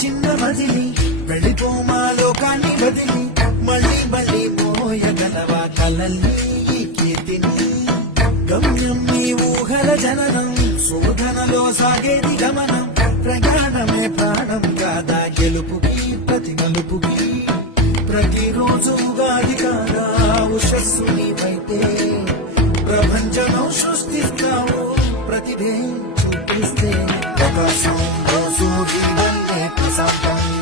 చిన్న మదిలి వెళ్ళిపోమా లోకాన్ని వదిలి మళ్ళీ మళ్ళీ మోయగలవా కలల్ని ఈ కీర్తిని గమ్యం నీ ఊహల జననం శోధనలో సాగేది గమనం ప్రయాణమే ప్రాణం కాదా గెలుపుకి ప్రతి మలుపుకి ప్రతిరోజు ఉగాది కాదా ఉషస్సు నీవైతే ప్రపంచం సృష్టిస్తావు ప్రతిభే చూపిస్తే ప్రకాశం రోజు ప్రశాంతం